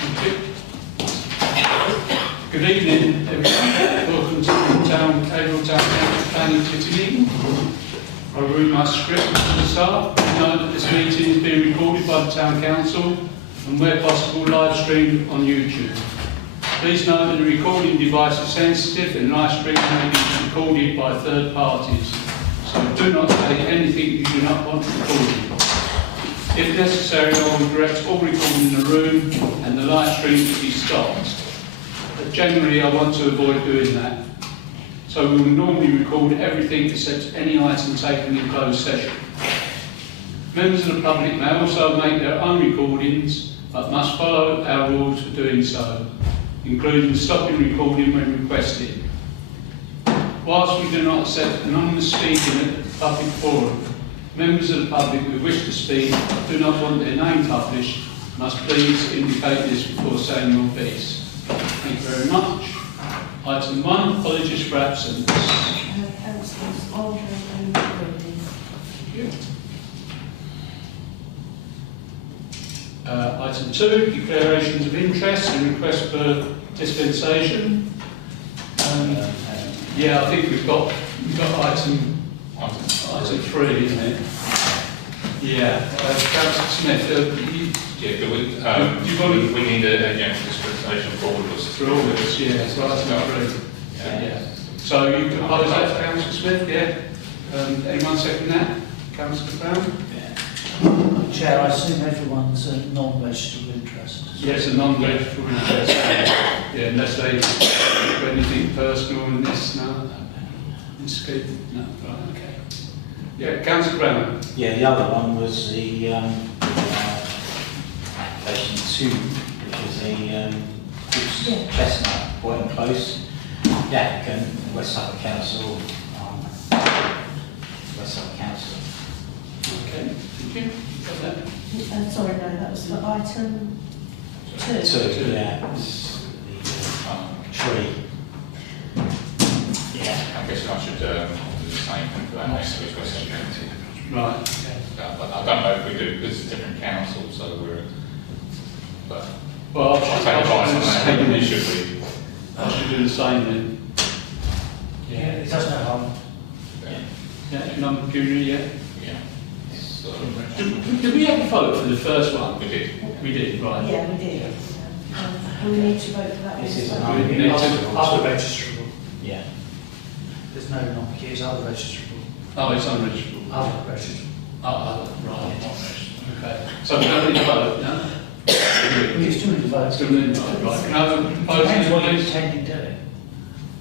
Thank you. Good evening, everyone. Welcome to the Haverhill Town Council Planning Committee meeting. I'll read my script to the start. Note that this meeting is being recorded by the Town Council and where possible live streamed on YouTube. Please note that the recording device is sensitive and live streaming may be recorded by third parties. So do not say anything you do not want recorded. If necessary, I will direct all recording in the room and the live stream to be stopped. But generally, I want to avoid doing that. So we will normally record everything except any item taken in closed session. Members of the public may also make their own recordings, but must follow our rules for doing so, including stopping recording when requested. Whilst we do not accept anonymous speaking at the public forum, members of the public who wish to speak but do not want their name published must please indicate this before saying your piece. Thank you very much. Item 1, apologies for absence. Councillors Andre and Brody. Thank you. Item 2, declarations of interest and request for dispensation. Yeah, I think we've got item 3, isn't it? Yeah, Councillor Smith, we need a dispensation for all of us. for all of us, yeah, so item 3. Yeah. So you propose that, Councillor Smith, yeah? Anyone second that? Councillor Brown? Chair, I assume everyone's a non-registered interest. Yes, a non-registered interest. Yeah, unless they do anything personal in this, no? Escape? No, right, okay. Yeah, Councillor Brown? Yeah, the other one was the application 2, which is a Chestnut, Boyton Close. The applicant, West Suffolk Council, West Suffolk Council. Okay, thank you. Got that? Sorry, no, that was for item 2. 2, yeah, it's the tree. Yeah. I guess I should do the same thing for that next request. Right, okay. But I don't know if we do, this is a different council, so we're. But Well, I'll take advice on that. It should be. I should do the same then. Yeah, it does no harm. Yeah, number junior, yeah. Yeah. So, Did we have a vote for the first one? we did. We did, right. Yeah, we did. And we need to vote for that one. This is as an well. We need to- Other registrable. Yeah. There's no non-key, it's other registrable. Oh, it's unregistered. Other registrable. Oh, right, not registered. Okay. So we don't need to vote, no? We still need to vote. Still need to vote, right. Can I have a proposal? Depends what you're please? intending doing.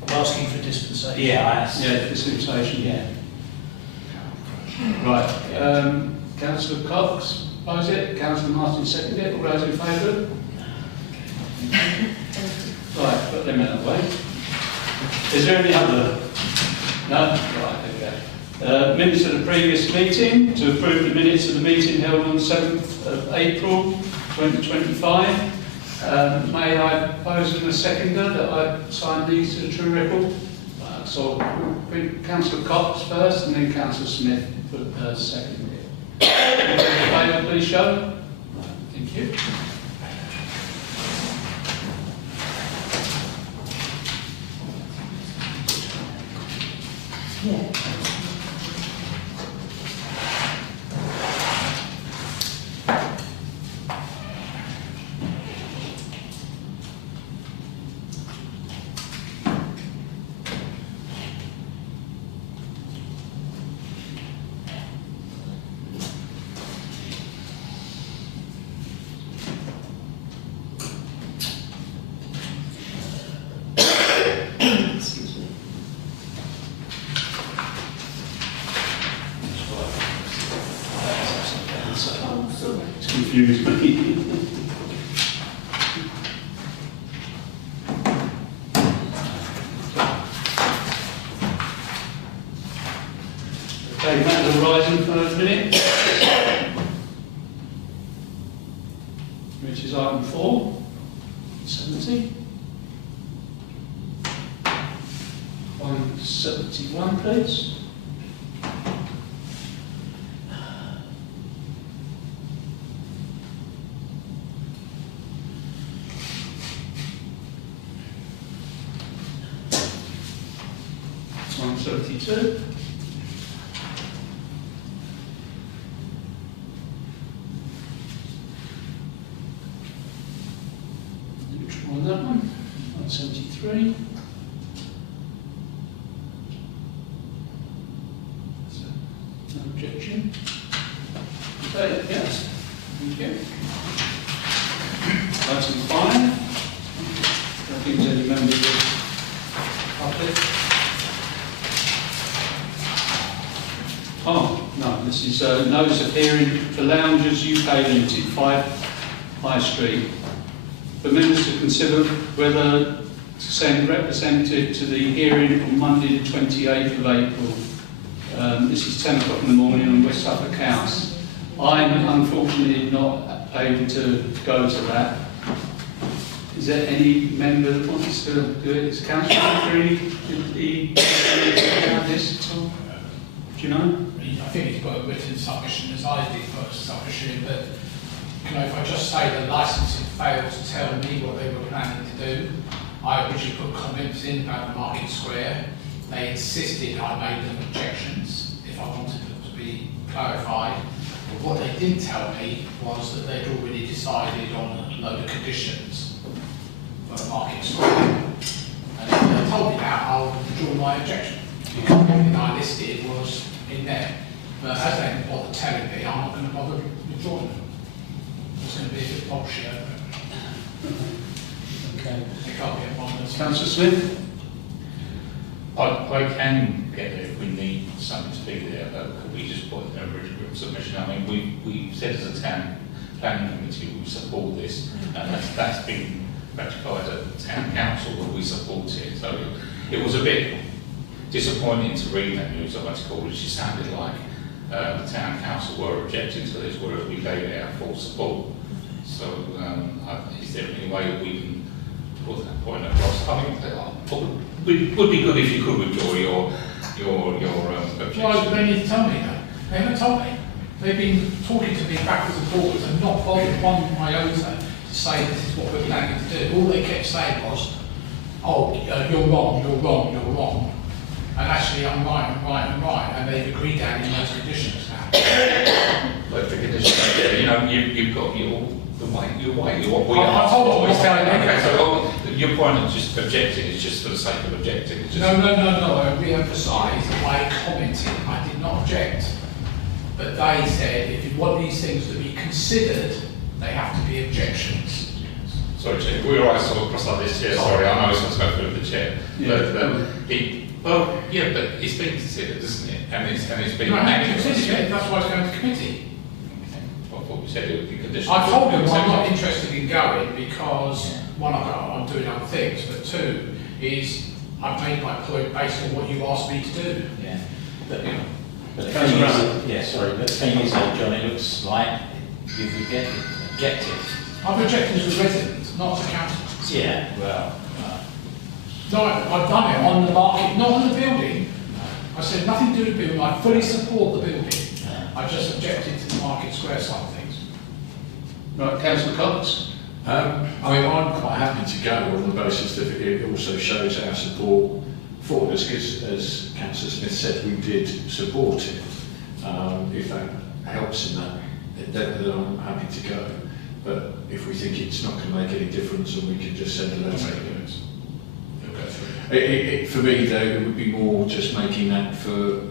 Asking for dispensation. Yeah, I asked. Yeah, dispensation. Yeah. Right. Councillor Cox, oppose it. Councillor Martin, second it. All those in favour? Right, put them out of the way. Is there any other? No? Right, okay. Minutes of the previous meeting, to approve the minutes of the meeting held on 7th of April 2025. May I propose in a seconder that I sign these to the true record? So Councillor Cox first and then Councillor Smith for second. In favour, please show. Thank you. Yeah. Excuse me. Oh, sorry. It's confused me. Okay, matters arising for a minute. Which is item 4, 70. 171, please. 32. Neutral on that one. 173. No objection. Okay, yes. Thank you. Item 5. I don't think there's any members of the public. Oh, no, this is notice of hearing for Loungers UK Limited, 5 High Street. For members to consider whether to send representative to the hearing on Monday the 28th of April. This is 10 o'clock in the morning on West Suffolk House. I'm unfortunately not able to go to that. Is there any member that wants to do it? Is Councillor Free, did he have this at all? Do you know? I think he's got a written submission as I did for a submission, but if I just say the licensing failed to tell me what they were planning to do, I originally put comments in about the Market Square. They insisted I made them objections if I wanted them to be clarified. But what they didn't tell me was that they'd already decided on a load of conditions for the Market Square. And if they told me that, I'll withdraw my objection. Because everything I listed was in there. But as they didn't bother telling me, I'm not going to bother withdrawing them. It's going to be a bit blobshy over it. Okay. It can't be a one that's... Councillor Smith? I can get there if we need something to be there, but could we just put in a written submission? I mean, we said as a town planning committee we support this, and that's been ratified at the town council that we support it. So it was a bit disappointing to read that news article, which it sounded like the town council were objecting to this, whereas we gave it our full support. So is there any way that we can put that point across? I mean, it would be good if you could withdraw your objection. Well, they need to tell me that. They haven't told me. They've been talking to me backwards and forwards and not bothered one iota to say this is what we're planning to do. All they kept saying was, oh, you're wrong, you're wrong, you're wrong. And actually, I'm right, I'm right, I'm right. And they've agreed down in those conditions now. But the conditions, you know, you've got the way, your way, your way. I told them, Okay, so your point of just objecting is just for the sake of objecting. It's just No, I re-emphasise that I commented, I did not object. But they said if you want these things to be considered, they have to be objections. Sorry, Chair, we were all sort of cross like this here. Sorry, I know I was supposed to go through with the chair. Yeah. Well, yeah, but it's been considered, isn't it? And it's been No, acted considered on. it, that's why it's going to committee. Okay. Well, I thought we said it would be conditional. I told them I'm not interested in going because, one, I'm doing other things, but two, is I've made my point based on what you asked me to do. Yeah. But, Yeah. but the thing is, yeah, sorry, but the thing is, John, it looks like you've objected. I've objected as a resident, not as a councillor. Yeah, well, No, I've done it on the market, not on the building. I said nothing to do with the building, I fully support the building. I just objected to the Market Square side of things. Right, Councillor Cox? I mean, I'm quite happy to go on the basis that it also shows our support for this, because as Councillor Smith said, we did support it. If that helps in that, then I'm happy to go. But if we think it's not going to make any difference, and we can just send a letter. For me, though, it would be more just making that for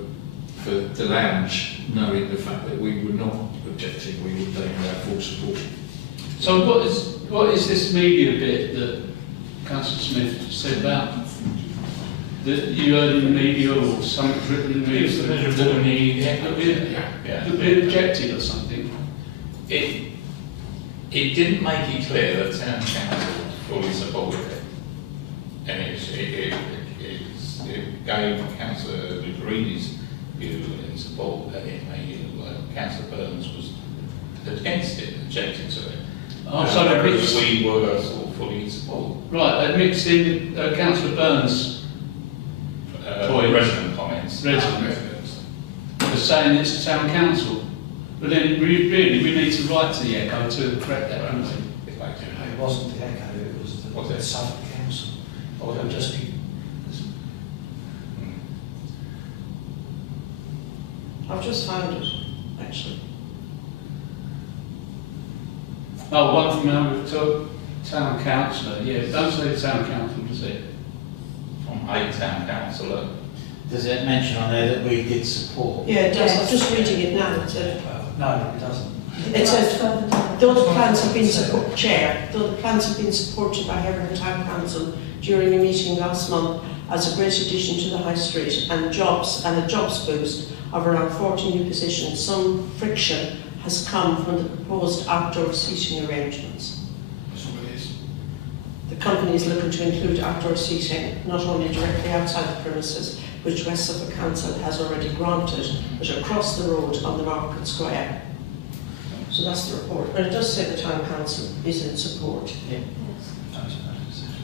the lounge, knowing the fact that we were not objecting, we would take our full support. So what is this media bit that Councillor Smith said about? That you heard in the media or something written in the media? Could be objected or something? It didn't make it clear that town council fully supported it. And it gave Councillor Green's view in support, and it made it Councillor Burns was against it, objecting to it. Oh, so they mixed, we were sort of fully in support. right, they mixed in Councillor Burns' point. Resident comments. Residents. For saying it's the town council. But then really we need to write to the Echo to correct that, don't we? It wasn't the Echo, it was Was the it? Suffolk Council. Oh, Just be, just found it, actually. Oh, one from our town councillor, yeah, it don't say the town council, does it? From a town councillor. Does it mention on there that we did support? Yeah, it does. I'm Yes. just reading it now. No, it doesn't. It says, Further down. though the plans have been though the plans have been supported by Haverhill Town Council during a meeting last month as a great addition to the High Street and a jobs boost of around 40 new positions, some friction has come from the proposed outdoor seating arrangements. That's all it is. The company is looking to include outdoor seating not only directly outside the premises, which West Suffolk Council has already granted, but across the road on the Market Square. So that's the report. But it does say the town council is in support. Yeah.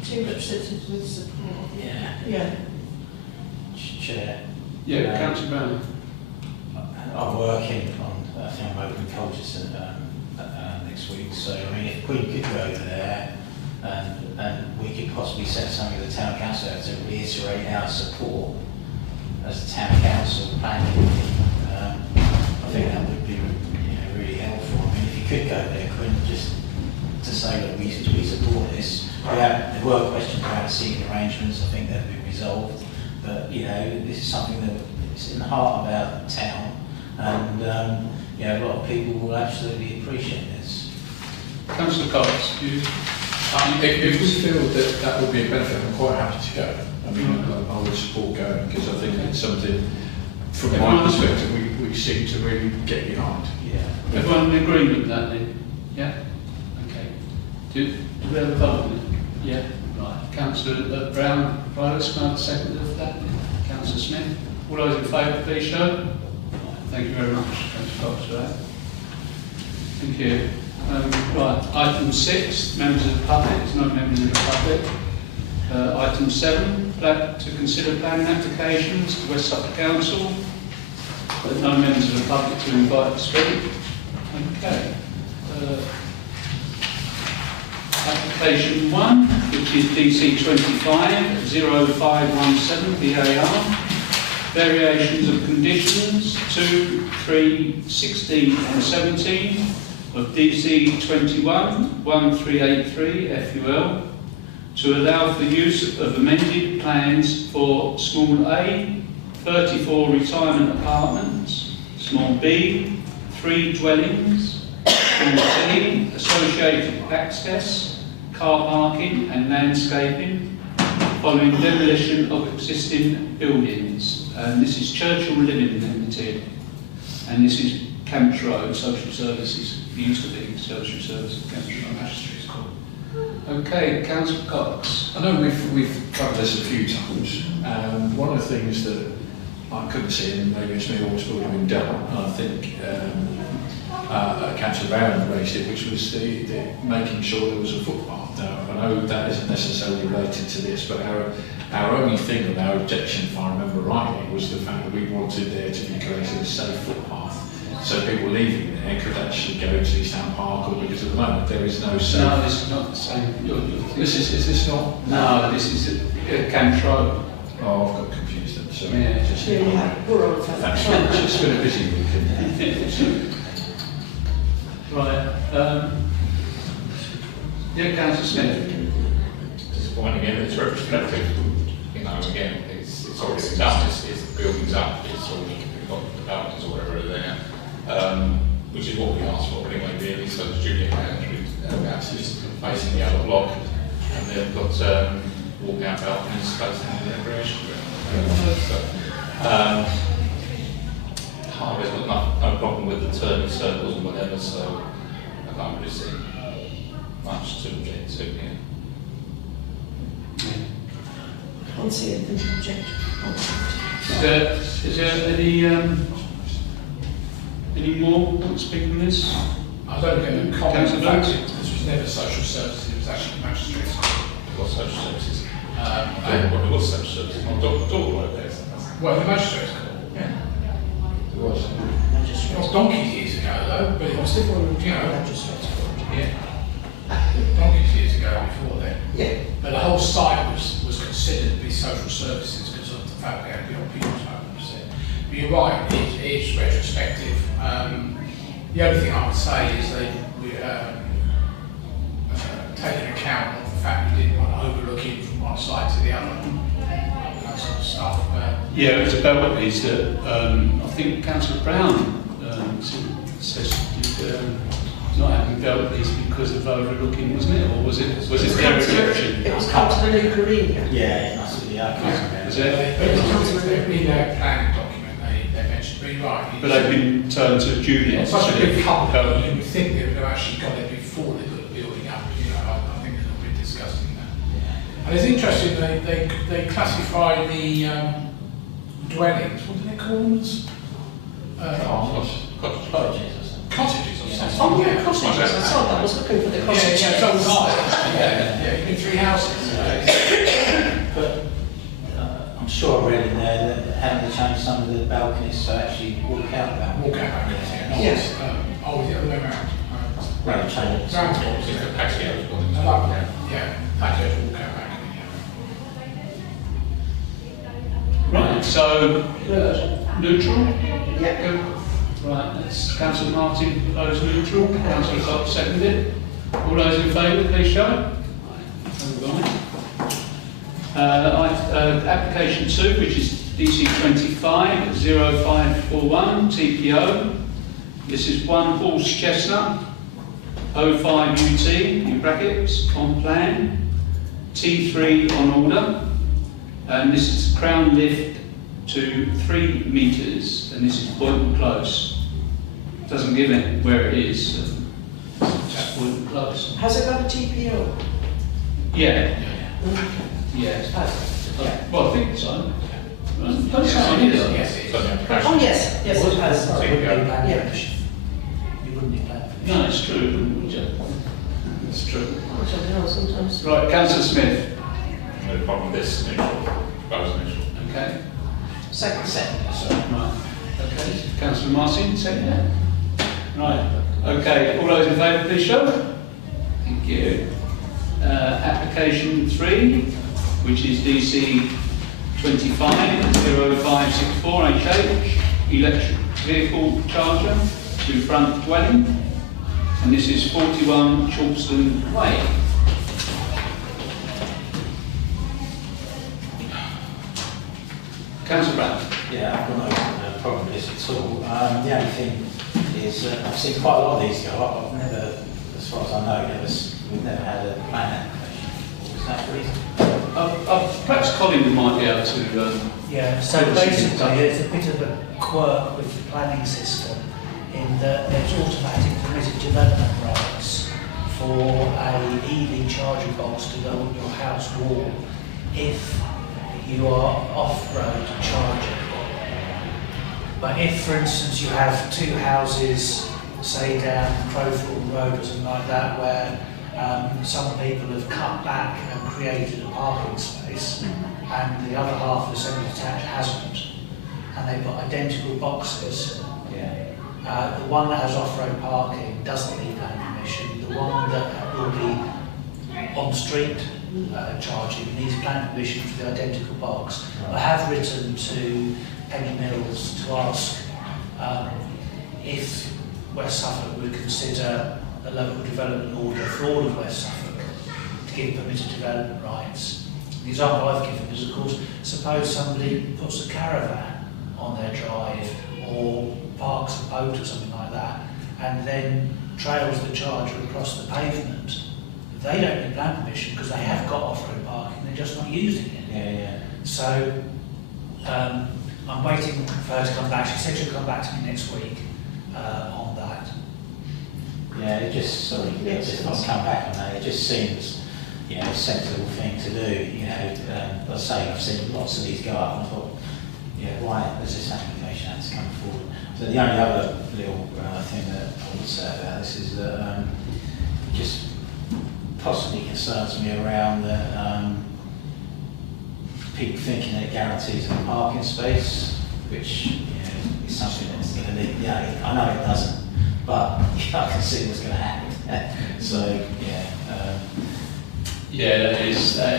Two representatives with support. Yeah. Yeah. Chair. Yeah, councillor Brown. I'm working on a thing I'm open Colchester next week, so I mean, if we could go over there and we could possibly set something with the town council to reiterate our support as a town council planning. I think that would be really helpful. I mean, if you could go there, Quinn, just to say that we support this. There were questions about seating arrangements. I think they've been resolved, but this is something that is in the heart of our town. And a lot of people will absolutely appreciate this. Councillor Cox, you... If we feel that that would be a benefit, I'm quite happy to go. I mean, I would support going because I think it's something, from my perspective, we seem to really get behind. Yeah. Everyone in agreement with that then? Yeah? Okay. Do we have a vote on it? Yeah? Right. Councillor Brown, Price, can I have a second of that? Councillor Smith? All those in favour, please show. Thank you very much, Councillor Cox, for that. Thank you. Right, item 6, members of the public. There's no members of the public. Item 7, to consider planning applications to West Suffolk Council. But no members of the public to invite to speak. Okay. Application 1, which is DC 25 0517 BAR. Variations of conditions 2, 3, 16 and 17 of DC 21 1383 FUL to allow for use of amended plans for small A 34 retirement apartments, small B 3 dwellings, small C associated access, car parking and landscaping following demolition of existing buildings. And this is Churchill Living Limited, and this is Camps Road Social Services. It used to be Social Services Camps Road. Magistrate's Court. Okay, Councillor Cox. I know we've covered this a few times. One of the things that I couldn't see, and maybe it's me always probably been done, and I think Councillor Barron raised it, which was the making sure there was a footpath. Now, I know that isn't necessarily related to this, but our only thing and our objection, if I remember rightly, was the fact that we wanted there to be created a safe footpath, so people leaving there could actually go to East Town Park, or because at the moment there is no safe. No, this is not the same. Is this not? No, this is Camps Road. Oh, I've got confused then. Sorry. Yeah. Just, We're all thanks very much. It's been a busy weekend. Right. Yeah, Councillor Smith. Disappointing again, it's retrospective. Again, it's already been done, it's the building's up, it's already got the balconies or whatever are there, which is what we asked for anyway, really. So the Juliet houses facing the other block, and they've got walk-out balconies facing the recreation ground. So, Harvey's got no problem with the turning circles and whatever, so I can't really see much to get to here. I can't see anything to object. Is there any more want to speak on this? I don't get a comment Councillor about Boots? it. This was never social services, it was actually magistrate's court. It was social services. And- It was social services, not door right there. Well, the magistrate's court. Yeah. It was. It was donkeys years ago though, but it was still, Magistrates Court. yeah. Donkeys years ago before then. Yeah. But the whole site was considered to be social services because of the fact we had beyond people's homes there. But you're right, it is retrospective. The only thing I would say is they taking account of the fact we didn't want to overlook it from one side to the other, that sort of stuff. Yeah, it was about is that I think Councillor Brown says not having dealt with these because of overlooking, wasn't it? Or was it their objection? It was Councillor Lucarina. Yeah, it must be, yeah. Was it? In their planning document, they mentioned, but you're right. But they've been turned to Juliet. It's such a big company, you would think they would have actually got there before they put the building up, you know, I think there's a bit discussing that. And it's interesting, they classify the dwellings, what do they call them? Cottages or something. Oh, yeah, cottages. I saw that. I was looking for the cottages. Yeah, so was I. Yeah, you mean 3 houses. But I'm sure I read in there that having to change some of the balconies to actually walk out balconies. Walk out balconies, yeah. Yes. Oh, the other way around. Well, change it. Round doors, It's the patio. yeah, patio walk out balcony, yeah. Right, so neutral? Yeah. Right, that's Councillor Martin proposed neutral, Councillor Cox seconded. All those in favour, please show. Application 2, which is DC 25-0541 TPO. This is 1 Horse Chestnut, 05 UT, in brackets, on plan, T3 on order, and this is crown lift to 3 metres, and this is Boynton Close. Doesn't give it where it is, just Boynton Close. Has it got a TPO? Yeah. Yes. Well, I think so. Don't say I did. Yes, it is. Oh, yes. Yes, it has. Sorry, wouldn't be planning Yeah. permission. You wouldn't need planning permission. No, it's true, wouldn't you? It's true. I don't know, sometimes. Right, Councillor Smith. No problem with this, neutral, proposed neutral. Okay. Second. Right. Okay. Councillor Martin, second that. Right. Okay. All those in favour, please show. Thank you. Application 3, which is DC 25-0564 HH, electric vehicle charger to front dwelling, and this is 41 Charleston Way. Councillor Brown. Yeah, I've got no problem with this at all. The only thing is, I've seen quite a lot of these go up. I've never, as far as I know, we've never had a plan application. Was that the reason? Perhaps Colin might be able to. Yeah, so basically there's a bit of a quirk with the planning system in that there's automatic permitted development rights for a EV charging box to go on your house wall if you are off-road charging. But if, for instance, you have 2 houses, say down Crowthorne Road or something like that, where some people have cut back and created a parking space, and the other half of the semi-detached hasn't, and they've got identical boxes. Yeah. The one that has off-road parking doesn't need planning permission. The one that will be on-street charging needs planning permission for the identical box. I have written to Penny Mills to ask if West Suffolk would consider a local development order for all of West Suffolk to give permitted development rights. The example I've given is, of course, suppose somebody puts a caravan on their drive or parks a boat or something like that and then trails the charger across the pavement. They don't need plan permission because they have got off-road parking, they're just not using it. Yeah. So I'm waiting for her to come back. She said she'll come back to me next week on that. Yeah, it just, sorry, just not come back on that. It just seems, a sensible thing to do. As I say, I've seen lots of these go up and I thought, why has this application had to come forward? So the only other little thing that I would say about this is that just possibly concerns me around that people thinking they're guarantees of a parking space, which is something that's going to need. I know it doesn't, but I can see what's going to happen. So Yeah, that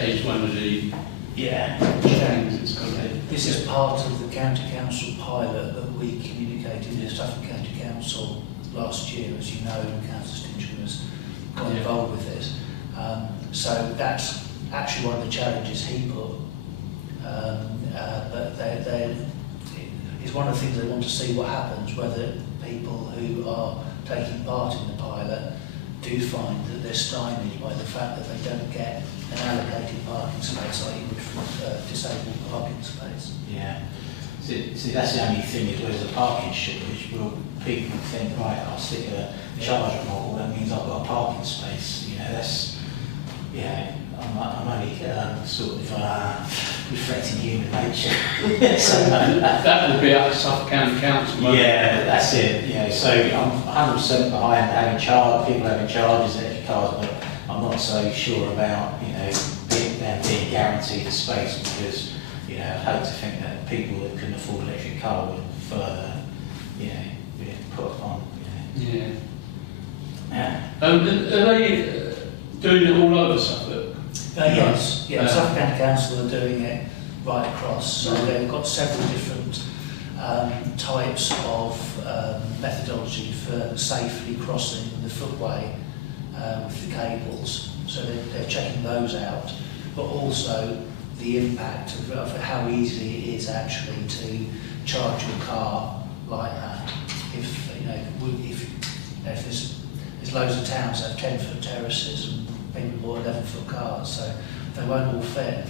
is one of the Yeah. James, it's got to be. This is part of the county council pilot that we communicated to Suffolk County Council last year. As you know, Councillor Stinchcombe has got involved with this. So that's actually one of the challenges he put. But it's one of the things they want to see what happens, whether people who are taking part in the pilot do find that they're stymied by the fact that they don't get an allocated parking space, like you would for a disabled parking space. Yeah. See, that's the only thing is where's the parking shortage, will people think, right, I'll stick a charger model, that means I've got a parking space. You know, that's, yeah, I'm only sort of reflecting human nature. So, that will be up to Suffolk County Council. won't it? yeah, that's it. Yeah, so I'm 100% behind having people having charges, electric cars, but I'm not so sure about, you know, being guaranteed a space because, you know, I'd hate to think that people that couldn't afford an electric car would further, you know, be put upon, you know. Yeah. Yeah. Are they doing it all over Suffolk? Yes, Suffolk County Council are doing it right across. So they've got several different types of methodology for safely crossing the footway with the cables. So they're checking those out, but also the impact of how easy it is actually to charge your car like that. If you know, if there's loads of towns that have 10-foot terraces and people bought 11-foot cars, so they won't all fit.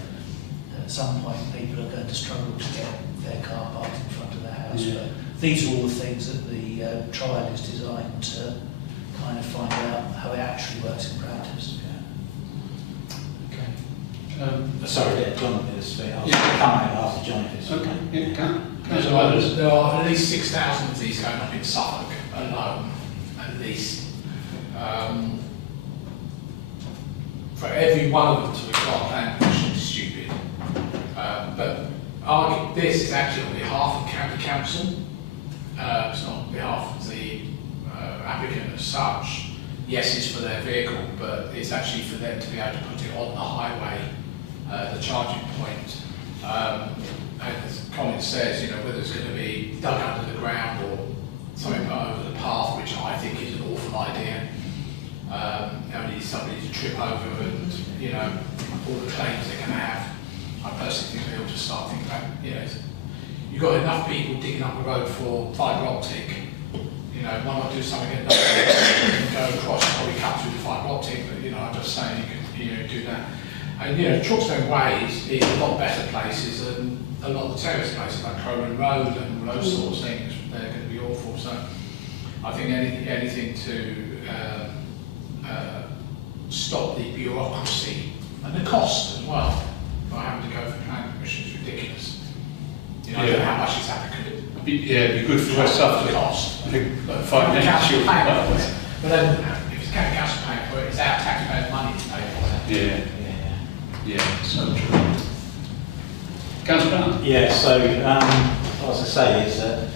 At some point, people are going to struggle to get their car parked in front of their house. Yeah. But these are all the things that the trial is designed to kind of find out how it actually works in practice. Sorry, yeah, John is speak. I was coming after John if it's Okay, yeah, There are at least 6,000 of these going up in Suffolk alone, at least. For every one of them to require planning permission is stupid. But this is actually on behalf of County Council. It's not on behalf of the applicant as such. Yes, it's for their vehicle, but it's actually for them to be able to put it on the highway, the charging point. And as Colin says, you know, whether it's going to be dug under the ground or something put over the path, which I think is an awful idea. Only somebody to trip over and, you know, all the claims they're going to have. I personally think they ought to start thinking about, you know, you've got enough people digging up the road for fibre optic, you know, why not do something at night and go across, probably cut through the fibre optic, but, you know, I'm just saying you can, you know, do that. And, you know, Truxton Ways is a lot better places than a lot of the terrace places like Crowland Road and all those sorts of things. They're going to be awful. So I think anything to stop the bureaucracy and the cost as well by having to go for planning permission is ridiculous. You know, I don't know how much it's applicable. Yeah, it'd be good for West Suffolk. Cost. I think But financial. but then if it's county council paying for it, it's our taxpayers' money to pay for it. Yeah, so true. Councillor Brown? Yeah, so what I was to say is that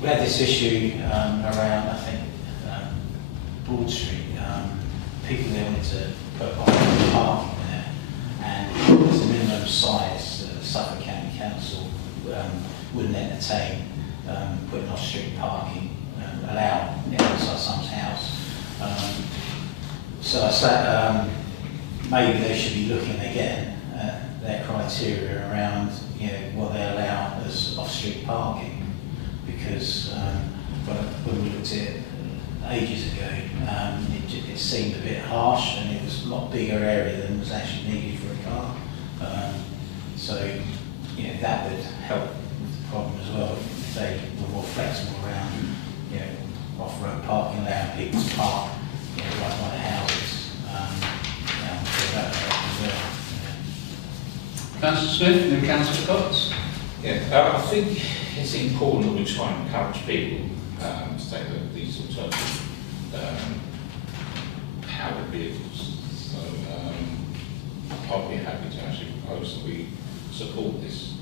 we had this issue around, I think, Broad Street. People there wanted to put parking there, and there's a minimum size that the Suffolk County Council wouldn't entertain putting off-street parking allowed outside someone's house. So I said maybe they should be looking again at their criteria around, you know, what they allow as off-street parking, because when we looked at it ages ago, it seemed a bit harsh, and it was a lot bigger area than was actually needed for a car. So, you know, that would help with the problem as well if they were more flexible around, you know, off-road parking, allowing people to park, you know, right by the houses. So that would help as well. Councillor Smith and Councillor Cox? Yeah, I think it's important that we try and encourage people to take these alternative powered vehicles. So I'll be happy to actually propose that we support this.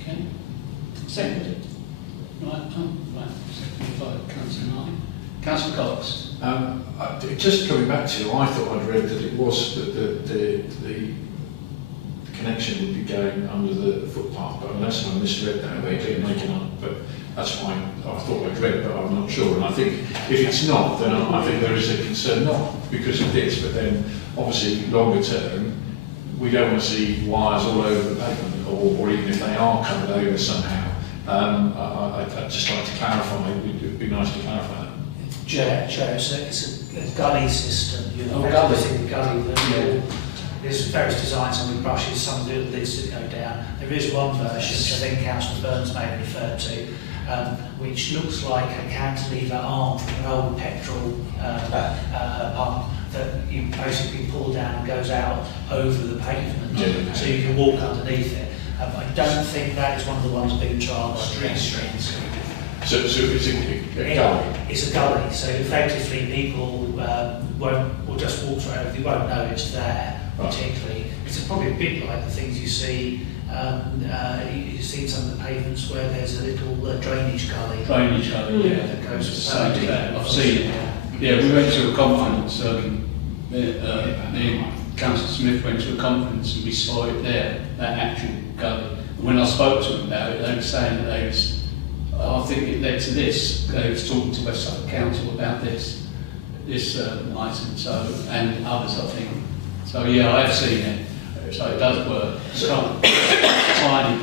Okay. Seconded. Right, seconded by Councillor Martin. Councillor Cox? Just coming back to, I thought I'd read that it was that the connection would be going under the footpath, but unless I misread that, they do make it up. But that's why I thought I'd read, but I'm not sure. And I think if it's not, then I think there is a concern, not because of this, but then obviously longer term, we don't want to see wires all over the pavement, or even if they are covered over somehow. I'd just like to clarify, it would be nice to clarify that. Chair, it's a gully system. You know, gully. the gully that there's various designs, some with brushes, some little lids that go down. There is one version, which I think Councillor Burns may have referred to, which looks like a cantilever arm from an old petrol pump that you basically pull down and goes out over the pavement, so you can walk underneath it. I don't think that is one of the ones being trialled by streets. So it's a gully? It's a gully, so effectively people will just walk through it, they won't know it's there particularly. It's probably a bit like the things you see, you see some of the pavements where there's a little drainage gully. Drainage gully, yeah. That goes to Same that. I've seen it. Yeah, we went to a conference, Councillor Smith went to a conference and we saw it there, that actual gully. And when I spoke to them about it, they were saying that I think it led to this. They was talking to West Suffolk Council about this item, so, and others, I think. So yeah, I have seen it. So it does work. It's not tiny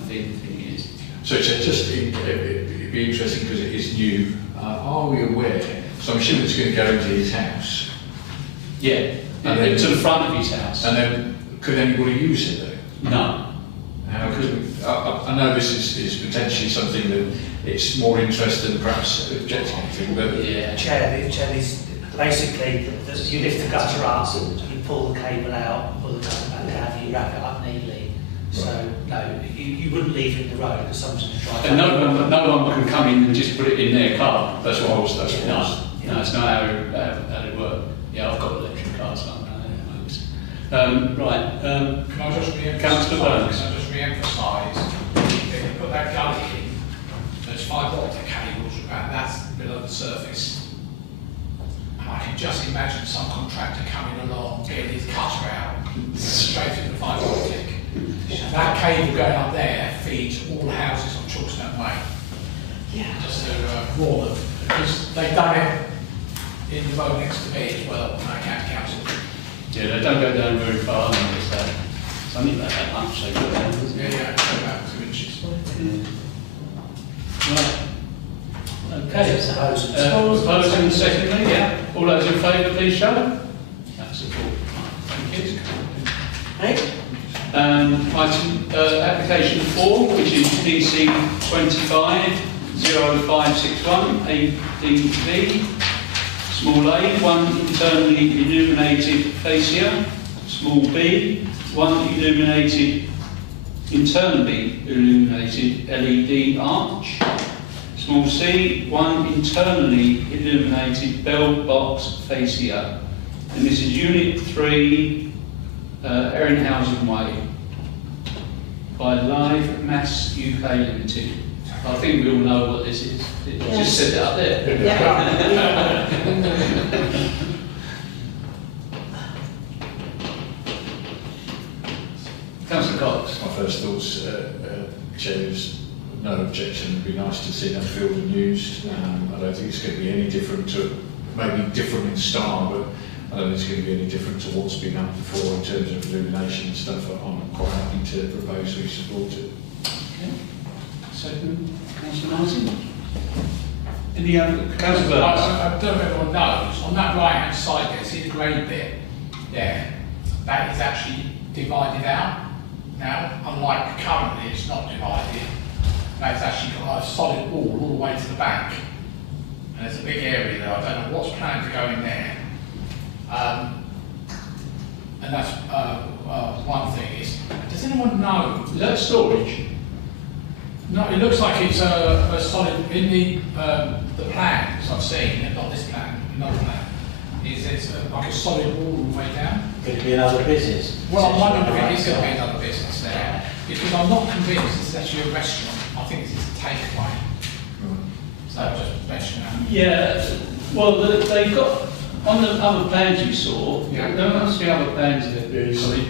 thing is. So it'd be interesting because it is new. Are we aware? So I'm assuming it's going to go into his house. Yeah, and then to the front of his house. And then could anybody use it though? No. How could we? I know this is potentially something that it's more interest than perhaps objecting anything, but yeah. Chair, basically, you lift the gutter up, you pull the cable out, pull the gutter back down, you wrap it up neatly. So no, you wouldn't leave it in the road because someone's going to try. And no one can come in and just put it in their car. That's what I was. No, it's not how it works. Yeah, I've got electric cars, so I know how it works. Right. Can I just re-emphasise that you put that gully in, there's fibre optic cables about that below the surface. And I can just imagine some contractor coming along, getting his cutter out, straight through the fibre optic. And that cable going up there feeds all the houses on Chalkstone Way. Yeah. Just to warn them, because they've done it in the road next to me as well, county council. Yeah, they don't go down very far, so it's only about that much they go down, isn't it? Yeah, about 2 inches. Right. Okay. Proposing secondly, yeah. All those in favour, please show. That's support. Thank you. Right. Item application 4, which is DC 250561 ADV. Small a, 1 internally illuminated fascia. Small b, 1 internally illuminated LED arch. Small c, 1 internally illuminated bell box fascia. And this is Unit 3, Ehrenhausen Way, by Live Mass UK Limited. I think we all know what this is. It just said it up there. Yeah. Councillor Cox. my first thoughts, Chair, is no objection. It'd be nice to see that field and used. I don't think it's going to be any different to, maybe different in style, but I don't think it's going to be any different to what's been done before in terms of illumination and stuff. I'm quite happy to propose we support it. Okay. Second, Councillor Martin. Any other? Councillor Burns. I don't know if everyone knows, on that right hand side there, see the grey bit there, that is actually divided out now, unlike currently it's not divided. Now it's actually got a solid wall all the way to the back. And there's a big area there, I don't know what's planned to go in there. And that's one thing. Does anyone know? Is that storage? No, it looks like it's a solid, in the plans I've seen, and not this plan, another plan, it's like a solid wall all the way down. Could it be another business? Well, I'm wondering if it is going to be another business there, because I'm not convinced this is actually a restaurant. I think this is a takeaway. So I'll just mention that. Yeah, well, they've got, on the other plans you saw, Yeah. there must be other plans there, sorry.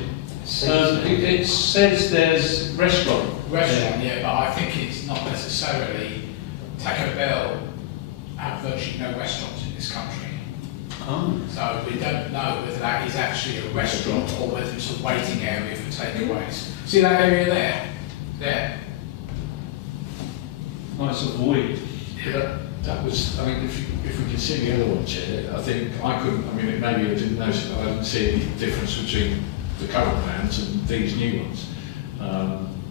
It says there's restaurant. Restaurant, yeah, but I think it's not necessarily. Taco Bell have virtually no restaurants in this country. Oh. So we don't know whether that is actually a restaurant or whether it's a waiting area for takeaways. See that area there? There. Nice avoid. That was, I mean, if we can see the other one, Chair, I think I couldn't, I mean, maybe I didn't notice, but I didn't see any difference between the current plans and these new ones.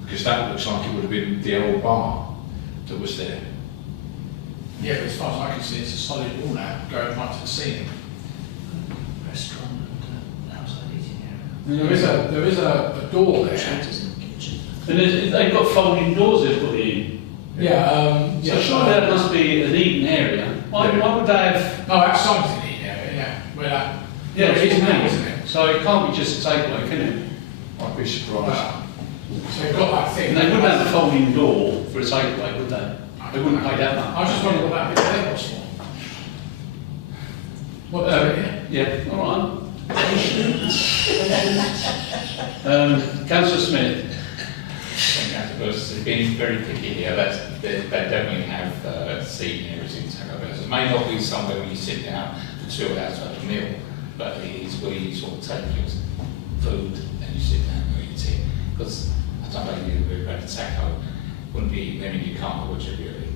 Because that looks like it would have been the old bar that was there. Yeah, but as far as I can see, it's a solid wall now, going right to the ceiling. Restaurant and outside eating area. There is a door there. Shutters in the kitchen. And they've got folding doors they've put in. Yeah, So surely that must be an eating area. Why would they have... No, outside is an eating area, yeah. Where that, Yeah, where it it's is now, not, isn't it? So it can't be just a takeaway, can it? I'd be surprised. Well, so you've got that thing. And they wouldn't have a folding door for a takeaway, would they? They wouldn't pay that much. I just wondered what that bit there was for. What, Yeah, all right. Councillor Smith. They've been very picky here. They don't really have seating areas in Taco Bell. It may not be somewhere where you sit down for 2 hours to have a meal, but it is where you sort of take your food and you sit down and eat it. Because I don't know, you about a taco wouldn't be eating them in your car, would you really?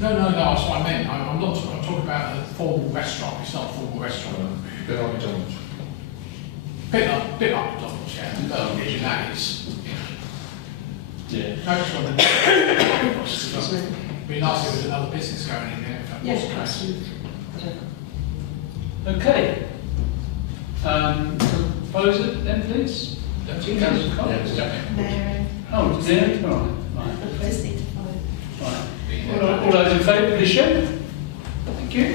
No, that's what I meant. I'm talking about a formal restaurant. It's not a formal restaurant. A bit like McDonald's. Bit like McDonald's, yeah. But the that is, Yeah. I just wondered. It'd be nice if there was another business going in there. If that was Yes, the case. absolutely. Whatever. Okay. Propose it then, please. Councillor Collins. Mayor, Oh, yeah, all right. the first thing to follow. Right. All those in favour, please show. Thank you.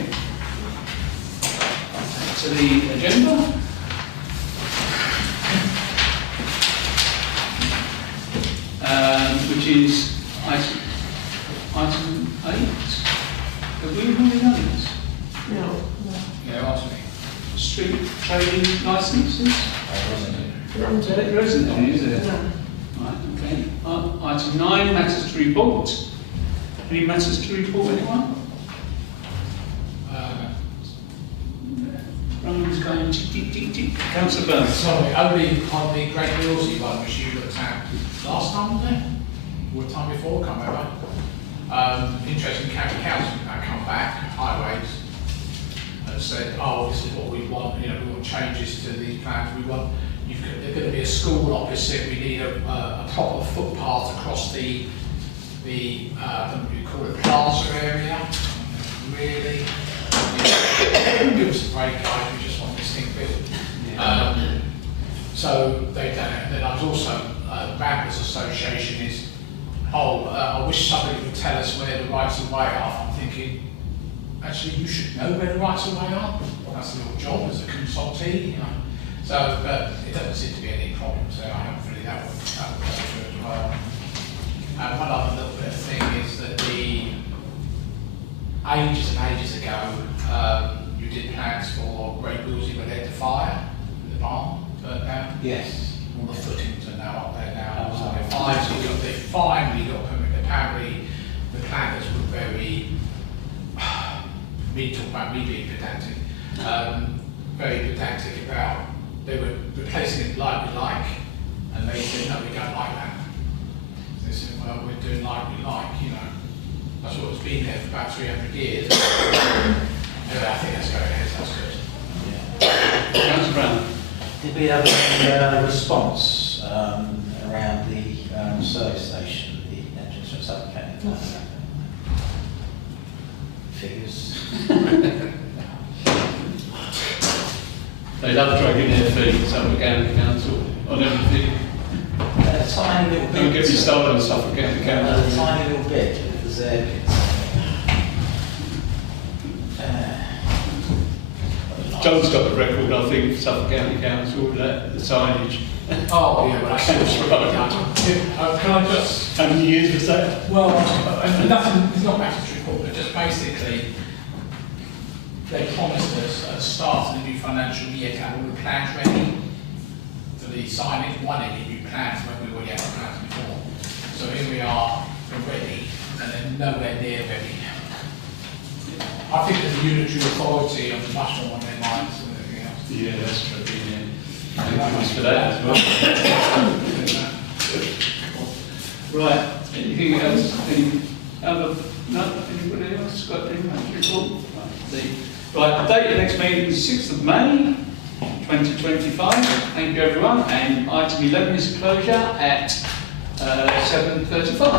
To the agenda. Which is item 8. Have we already done this? No, Yeah, ask me. Street trading licences? no. There isn't any, is there? No. Right, okay. Item 9, matters to report. Any matters to report, anyone? Everyone's going tick, tick, tick, tick. Councillor Burns. Sorry, only on the Great Millsy one, which you looked at last time, was it? Or the time before, can't remember. Interesting, county council now come back, highways, and said, oh, this is what we want, we want changes to these plans, there's going to be a school opposite, we need a proper footpath across the I don't know what you call it, plaza area, really. Give us a break, guys, we just want this thing built. So they've done it. And then I was also, Ramblers Association is, I wish somebody would tell us where the rights of way are. I'm thinking, actually, you should know where the rights of way are. That's your job as a consultee, So, but it doesn't seem to be any problems there. Hopefully that will go through as well. And one other little bit of thing is that ages and ages ago, you did plans for Great Willsey where they had the fire, the barn burnt down. Yes. All the footings are now up there now. So they finally got permit. Apparently, the planners were very, me talking about me being pedantic, very pedantic about, they were replacing it like we like, and they said, no, we don't like that. They said, well, we're doing like we like, That's what's been there for about 300 years. Anyway, I think that's going ahead, that's good. Councillor Brown. Did we have any response around the service station, the entrance from South Canada? Figures? They love dragging their feet, Suffolk County Council, on everything. A tiny little bit. Don't get me started on Suffolk County A Council. tiny little bit of the their bits. John's got the record, I think, for Suffolk County Council, the signage. Oh, yeah, but I see what can I just... How many years was that? Well, nothing, it's not matters to report, but just basically, they promised us at the start of the new financial year to have all the plans ready for the signage, one in new plans when we already had plans before. So here we are, we're ready, and then nowhere near ready. I think there's a unitary authority of much more on their minds than anything else. Yeah, that's true, yeah. Thank you much for that as well. Right, anything else? Any other, no, anybody else got any much report? Right, the date of the next meeting is 6th of May, 2025. Thank you everyone, and item 11 is closure at 7:35.